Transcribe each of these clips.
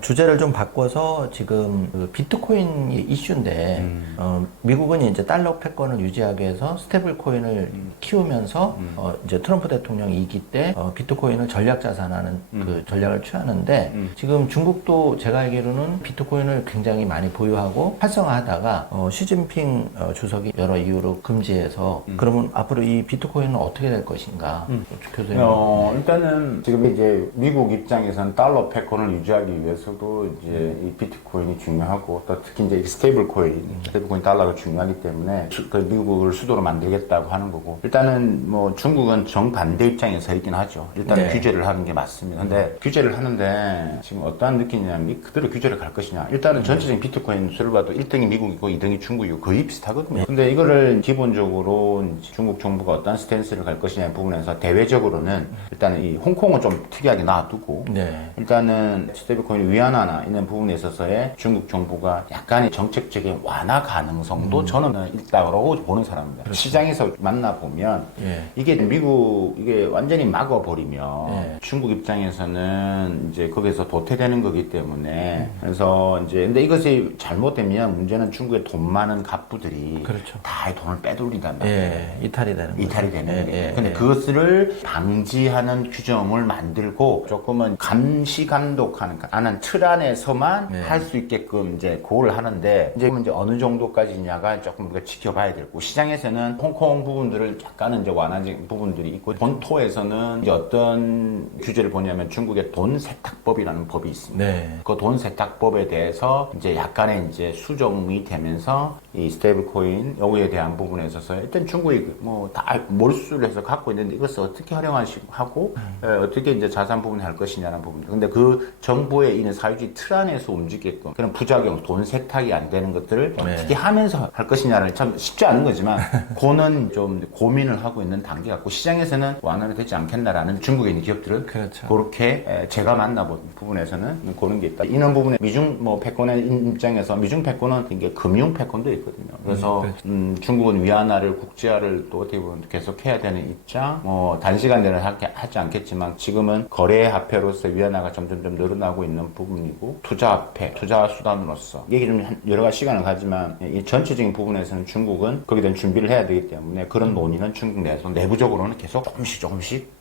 주제를 좀 바꿔서 지금 그 비트코인 이슈인데 미국은 이제 달러 패권을 유지하기 위해서 스테이블 코인을 키우면서 이제 트럼프 대통령 2기 때 비트코인을 전략 자산하는 그 전략을 취하는데 지금 중국도 제가 알기로는 비트코인을 굉장히 많이 보유하고 활성화하다가 시진핑 주석이 여러 이유로 금지해서 그러면 앞으로 이 비트코인은 어떻게 될 것인가? 교수님. 일단은 지금 이제 미국 입장에서는 달러 패권을 유지하기 위해서도 이제 이 비트코인이 중요하고 또 특히 이제 스테이블 코인 달러가 중요하기 때문에 그 미국을 수도로 만들겠다고 하는 거고 일단은 뭐 중국은 정반대 입장에 서 있긴 하죠. 일단은 네. 규제를 하는 게 맞습니다. 근데 규제를 하는데 지금 어떠한 느낌이냐면 그대로 규제를 갈 것이냐. 일단은 전체적인 비트코인 수를 봐도 1등이 미국이고 2등이 중국이고 거의 비슷하거든요. 근데 이거를 기본적으로 중국 정부가 어떤 스탠스를 갈 것이냐 부분에서 대외적으로는 일단은 이 홍콩은 좀 특이하게 놔두고 네. 일단은 스테이블 코인 위안화나 이런 부분에 있어서의 중국 정부가 약간의 정책적인 완화 가능성도 저는 있다고 보는 사람입니다. 그렇죠. 시장에서 만나보면 예. 이게 미국 이게 완전히 막아버리면 예. 중국 입장에서는 이제 거기서 도태되는 거기 때문에 그래서 이제 근데 이것이 잘못되면 문제는 중국의 돈 많은 갑부들이 그렇죠. 다 돈을 빼돌린단 말이에요. 예, 이탈이 되는 거죠. 이탈이 되는 예, 거예요. 예, 근데 예. 그것을 방지하는 규정을 만들고 조금은 감시 감독하는 틀 안에서만 네. 할 수 있게끔 이제 그걸 하는데 이제 어느 정도까지냐가 조금 우리가 지켜봐야 되고 시장에서는 홍콩 부분들을 약간은 이제 완화적인 부분들이 있고 본토에서는 이제 어떤 규제를 보냐면 중국의 돈 세탁법이라는 법이 있습니다. 네. 그 돈 세탁법에 대해서 이제 약간의 이제 수정이 되면서 이 스테이블 코인 여기에 대한 부분에 있어서 일단 중국이 뭐 다 몰수를 해서 갖고 있는데 이것을 어떻게 활용하고 어떻게 이제 자산 부분을 할 것이냐는 부분. 근데 그 정부에 있는 사회주의 틀 안에서 움직이게끔 그런 부작용, 돈 세탁이 안 되는 것들을 네. 어떻게 하면서 할 것이냐를 참 쉽지 않은 거지만 그거는 좀 고민을 하고 있는 단계 같고 시장에서는 완화가 되지 않겠나라는 중국에 있는 기업들은 그렇죠. 그렇게 제가 만나본 부분에서는 그런 게 있다. 이런 부분에 미중 뭐 패권의 입장에서 미중 패권은 이게 금융 패권도 있거든요. 그래서 그렇죠. 중국은 위안화를 국제화를 또 어떻게 보면 계속해야 되는 입장. 뭐 단시간 내는 하지 않겠지만 지금은 거래 화폐로서 위안화가 점점점 늘어나고 있는 부분이고 투자 화폐, 투자 수단으로서 이게 좀 여러 가지 시간을 가지만 이 전체적인 부분에서는 중국은 거기에 대한 준비를 해야 되기 때문에 그런 논의는 중국 내에서 내부적으로는 계속 조금씩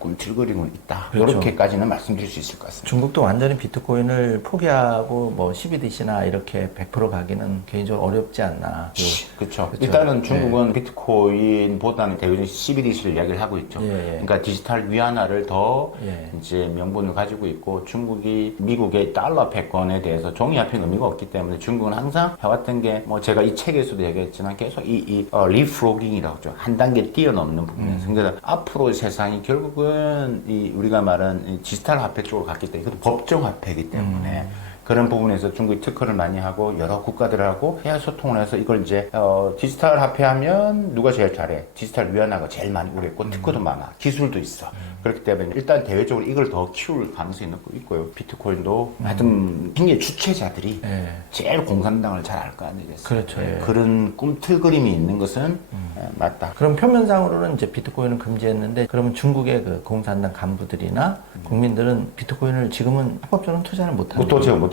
꿈틀거리고 있다. 그렇죠. 이렇게까지는 말씀드릴 수 있을 것 같습니다. 중국도 완전히 비트코인을 포기하고 뭐 CBDC나 이렇게 100% 가기는 개인적으로 어렵지 않나. 그렇죠. 그렇죠. 일단은 중국은 비트코인보다는 대부분 CBDC를 이야기를 하고 있죠. 예, 예. 그러니까 디지털 위안화를 더 예. 이제 명분을 가지고 있고 중국이 미국의 달러 패권에 대해서 종이화폐는 의미가 없기 때문에 중국은 항상 해왔던 게 뭐 제가 이 책에서도 얘기했지만 계속 리프로깅이라고 하죠. 한 단계 뛰어넘는 부분에서. 그러니까 앞으로 세상이 결국은 우리가 말한 이 디지털 화폐 쪽으로 갔기 때문에 이것도 법정 화폐이기 때문에 그런 부분에서 중국이 특허를 많이 하고 여러 국가들하고 해야 소통을 해서 이걸 이제 디지털 화폐 하면 누가 제일 잘해? 디지털 위안화가 제일 많이 오랬고 특허도 많아. 기술도 있어. 그렇기 때문에 일단 대외적으로 이걸 더 키울 가능성이 있고요. 비트코인도 하여튼 굉장히 주체자들이 예. 제일 공산당을 잘 알 거 아니겠어요? 그렇죠. 예. 그런 꿈틀그림이 있는 것은 맞다. 그럼 표면상으로는 이제 비트코인을 금지했는데 그러면 중국의 그 공산당 간부들이나 국민들은 비트코인을 지금은 합법적으로 투자를 못하고 못하죠.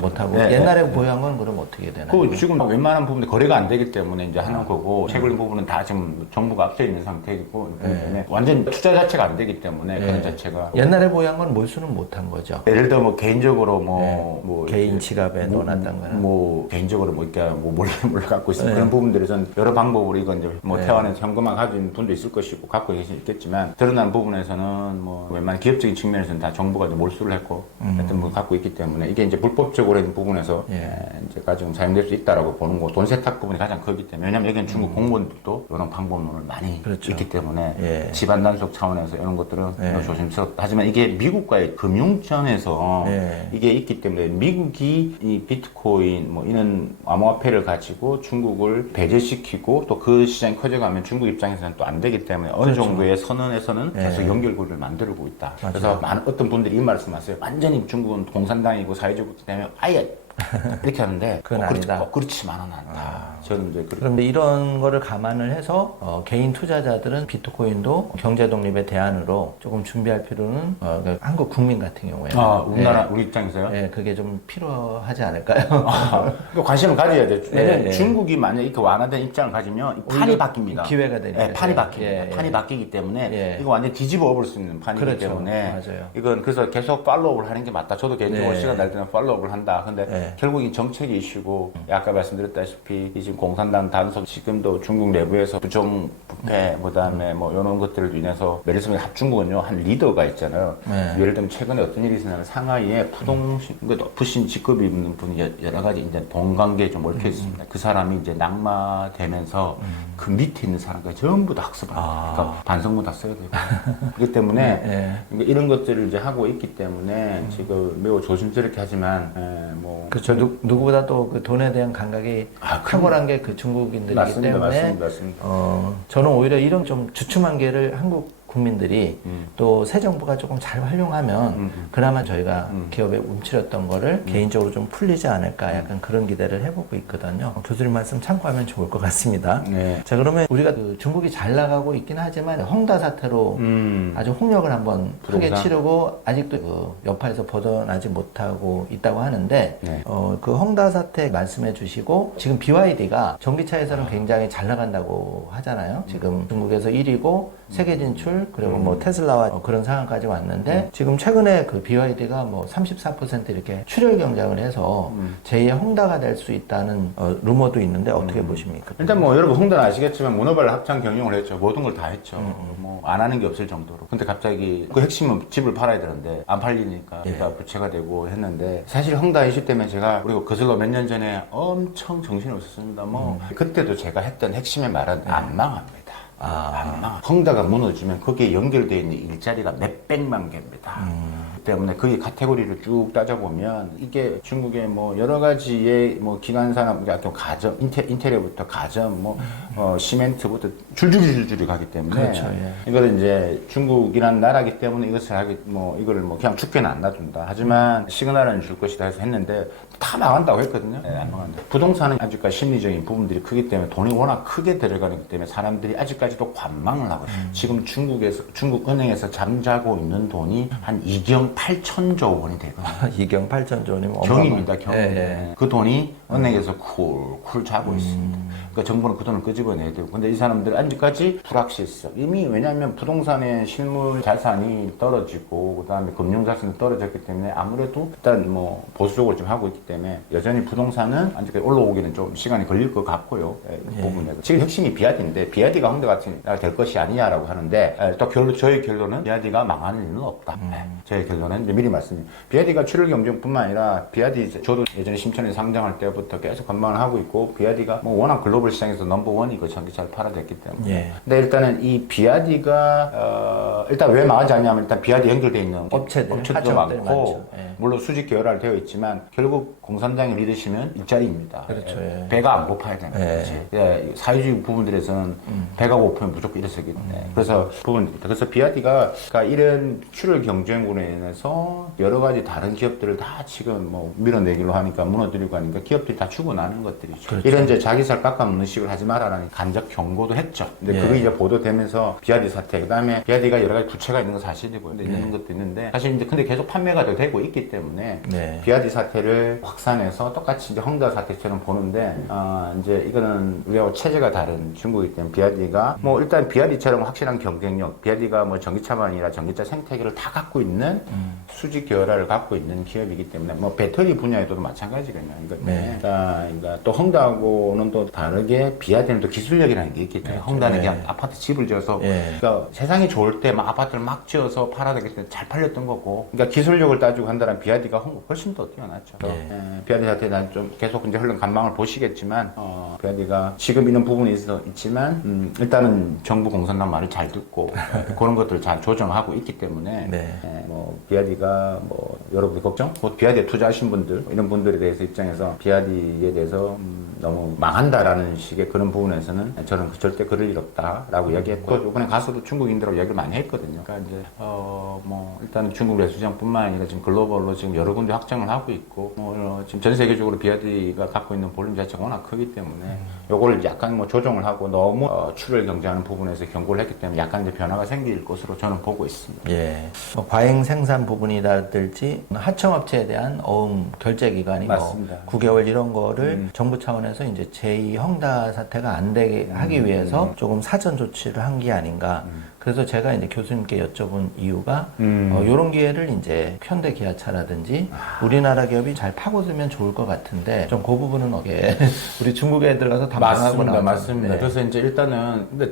못하고 네, 옛날에 보유한 건 그럼 어떻게 되나요? 그 지금 웬만한 부분이 거래가 안 되기 때문에 이제 하는 거고 채굴 부분은 다 지금 정부가 앞서 있는 상태이고 때문에 완전 투자 자체가 안 되기 때문에 그런 자체가 옛날에 보유한 건 몰수는 못한 거죠. 예를 들어 뭐 개인적으로 뭐 개인 지갑에 넣어놨던 거는 뭐 개인적으로 뭐 이렇게 뭐 몰래 갖고 있는 그런 부분들에서는 여러 방법으로 이건 이제 뭐 태완에서 현금화 가진 분도 있을 것이고 갖고 계신 있겠지만 드러난 부분에서는 뭐 웬만한 기업적인 측면에서는 다 정부가 이제 몰수를 했고 하여튼 뭐 갖고 있기 때문에 이게 이제 불법적으로 있는 부분에서 이제 가지고 사용될 수 있다라고 보는 거. 돈 세탁 부분이 가장 크기 때문에 왜냐면 여기는 중국 공무원들도 이런 방법론을 많이 그렇죠. 있기 때문에 예. 집안 단속 차원에서 이런 것들은 조심스럽다. 하지만 이게 미국과의 금융전에서 이게 있기 때문에 미국이 이 비트코인 뭐 이런 암호화폐를 가지고 중국을 배제시키고 또 그 시장이 커져가면 중국 입장에서는 또 안 되기 때문에 어느 그렇죠. 정도의 선언에서는 계속 연결고리를 만들고 있다. 맞아요. 그래서 많은 어떤 분들이 이 말씀하세요. 완전히 중국은 공산당이고 사회주의이기 때문에 아예 이렇게 하는데 그건 아니다. 그렇지만은 않다. 저는 이제 그런데 이런 거를 감안을 해서 개인 투자자들은 비트코인도 경제 독립의 대안으로 조금 준비할 필요는 그 한국 국민 같은 경우에 우리나라 우리 입장에서요? 네, 그게 좀 필요하지 않을까요? 관심을 가져야 돼요. 왜냐면 네. 중국이 만약 이렇게 완화된 입장을 가지면 판이 바뀝니다. 기회가 되니까. 네, 판이 바뀝니다. 예, 판이 바뀌기 때문에 예. 이거 완전 뒤집어 엎을 수 있는 판이기 그렇죠. 때문에 맞아요. 이건 그래서 계속 팔로우를 하는 게 맞다. 저도 개인적으로 네. 시간 날 때는 팔로우를 한다. 근데 네. 결국 이 정책이 이슈고 아까 말씀드렸다시피 이 지금 공산당 단속 지금도 중국 내부에서 부정 부패 그다음에 뭐 이런 것들을 인해서 예를 들면 합중국은요 한 리더가 있잖아요. 네. 예를 들면 최근에 어떤 일이 있었냐면 상하이에 부동신 높으신 직급이 있는 분이 여러 가지 이제 돈 관계에 좀 얽혀 있습니다. 그 사람이 이제 낙마되면서 그 밑에 있는 사람까지 전부 다 학습합니다. 그러니까 반성문 다 써야 되고 그렇기 때문에 그러니까 이런 것들을 이제 하고 있기 때문에 지금 매우 조심스럽게 하지만 뭐 그렇죠. 누구보다 또 그 돈에 대한 감각이 탁월한 게 그 중국인들이기 맞습니다. 때문에 맞습니다. 저는 오히려 이런 좀 주춤한 게를 한국 국민들이 또 새 정부가 조금 잘 활용하면 그나마 저희가 기업에 움츠렸던 거를 개인적으로 좀 풀리지 않을까 약간 그런 기대를 해보고 있거든요. 교수님 말씀 참고하면 좋을 것 같습니다. 네. 자, 그러면 우리가 그 중국이 잘 나가고 있긴 하지만 헝다 사태로 아주 홍역을 한번 크게 부동산? 치르고 아직도 그 여파에서 벗어나지 못하고 있다고 하는데 네. 그 헝다 사태 말씀해 주시고 지금 BYD가 전기차에서는 굉장히 잘 나간다고 하잖아요. 지금 중국에서 1위고 세계 진출 그리고 뭐 테슬라와 그런 상황까지 왔는데 지금 최근에 그 BYD가 뭐 34% 이렇게 출혈 경쟁을 해서 제2의 헝다가 될 수 있다는 루머도 있는데 어떻게 보십니까? 일단 뭐 여러분 홍대는 아시겠지만 모노발 합창 경영을 했죠. 모든 걸 다 했죠. 뭐 안 하는 게 없을 정도로. 근데 갑자기 그 핵심은 집을 팔아야 되는데 안 팔리니까 그러니까 부채가 되고 했는데 사실 헝다 이슈 때문에 제가 그리고 거슬러 몇 년 전에 엄청 정신이 없었습니다. 뭐 그때도 제가 했던 핵심의 말은 안 망합니다. 헝다가 무너지면 거기에 연결되어 있는 일자리가 몇백만 개입니다. 때문에 그 카테고리를 쭉 따져보면 이게 중국의 뭐 여러 가지의 뭐 기간 산업, 그러니까 가전, 인테리어부터 가전, 뭐 시멘트부터 줄줄이 가기 때문에 그렇죠, 이거는 이제 중국이라는 나라기 때문에 이것을 하기 뭐 이거를 뭐 그냥 죽게는 안 놔둔다. 하지만 시그널은 줄 것이다 해서 했는데 다 망한다고 했거든요. 네, 안 망한다. 부동산은 아직까지 심리적인 부분들이 크기 때문에 돈이 워낙 크게 들어가기 때문에 사람들이 아직까지도 관망을 하고 지금 중국 은행에서 잠자고 있는 돈이 한 2경 8천조 원이 되거든요. 2경 8천조 원이면 경입니다, 경. 예. 그 돈이 은행에서 쿨쿨 자고 있습니다. 그러니까 정부는 그 돈을 끄집어내야 되고. 근데 이 사람들 아직까지 불확실성. 이미 왜냐하면 부동산의 실물 자산이 떨어지고, 그 다음에 금융 자산이 떨어졌기 때문에 아무래도 일단 뭐 보수적으로 좀 하고 있기 때문에 여전히 부동산은 아직까지 올라오기는 좀 시간이 걸릴 것 같고요. 그 부분에서. 지금 핵심이 비아디인데, 비아디가 홍대 같은 나라 될 것이 아니냐라고 하는데, 또 저희 결론은 비아디가 망하는 일은 없다. 저희 결론은 이제 미리 말씀드립니다. 비아디가 출혈 경쟁뿐만 아니라 비아디 저도 예전에 심천에 상장할 때부터 계속 관망을 하고 있고 비아디가 뭐 워낙 글로벌 시장에서 넘버원이고 전기차를 팔아냈기 때문에. 근데 일단은 이 비아디가 일단 왜 망하지 않냐면 일단 비아디 연결돼 있는 업체들도 많고 물론 수직 계열화로 되어 있지만 결국 공산당의 리더십은 일자리입니다. 그렇죠. 배가 안 고파야 되는 거지. 사회주의 부분들에서는 배가 고프면 무조건 일어서기 때문에. 그래서 부분입니다. 그래서 비아디가 이런 출혈 경쟁으로 인해서 여러 가지 다른 기업들을 다 지금 뭐 밀어내기로 하니까 무너뜨리고 하니까 기업들이 다 죽어나는 것들이죠. 그렇죠. 이런 이제 자기 살 깎아먹는 식으로 하지 마라라는 간접 경고도 했죠. 근데 그게 이제 보도되면서 비아디 사태, 그 다음에 비아디가 여러 가지 부채가 있는 건 사실이고요. 있는 것도 있는데 사실 이제 근데 계속 판매가 되고 있기 때문에 비아디 사태를 확산해서 똑같이 이제 헝다 사태처럼 보는데 이제 이거는 우리하고 체제가 다른 중국이기 때문에 비아디가 뭐 일단 비아디처럼 확실한 경쟁력, 비아디가 뭐 전기차만 아니라 전기차 생태계를 다 갖고 있는 수직 계열화를 갖고 있는 기업이기 때문에 뭐 배터리 분야에도 마찬가지거든요. 그러니까 또 헝다하고는 또 다르게 비아디는 또 기술력이라는 게 있기 때문에 헝다는 그냥 아파트 집을 지어서 그러니까 세상이 좋을 때 막 아파트를 막 지어서 팔아야 되기 때문에 잘 팔렸던 거고 그러니까 기술력을 따지고 한다면 비아디가 훨씬 더 뛰어났죠. 비아디 사태 난 좀 계속 이제 흐른 관망을 보시겠지만 비아디가 지금 있는 부분이 있지만 일단은 정부 공산당 말을 잘 듣고 그런 것들을 잘 조정하고 있기 때문에 뭐 비아디가 뭐 여러분들 걱정? 뭐 비아디에 투자하신 분들 이런 분들에 대해서 입장에서 비아디에 대해서 너무 망한다라는 식의 그런 부분에서는 저는 절대 그럴 일 없다라고 이야기했고 이번에 가서도 중국인들하고 이야기를 많이 했거든요. 그러니까 이제 뭐 일단은 중국 내수시장뿐만 아니라 지금 글로벌로 규모로 지금 여러 군데 확장을 하고 있고 지금 전 세계적으로 BYD가 갖고 있는 볼륨 자체가 워낙 크기 때문에 요걸 약간 뭐 조정을 하고 너무 출혈 경제하는 부분에서 경고를 했기 때문에 약간 이제 변화가 생길 것으로 저는 보고 있습니다. 예. 과잉 생산 부분이라든지 하청업체에 대한 결제 기간이 맞습니다. 9개월 이런 거를 정부 차원에서 이제 제2 헝다 사태가 안 되게 하기 위해서 조금 사전 조치를 한 게 아닌가. 그래서 제가 이제 교수님께 여쭤본 이유가 이런 기회를 이제 현대 기아차라든지 우리나라 기업이 잘 파고들면 좋을 것 같은데 좀 그 부분은 어떻게 우리 중국에 들어가서 다 망하고 맞습니다, 나왔죠. 맞습니다. 네. 그래서 이제 일단은 근데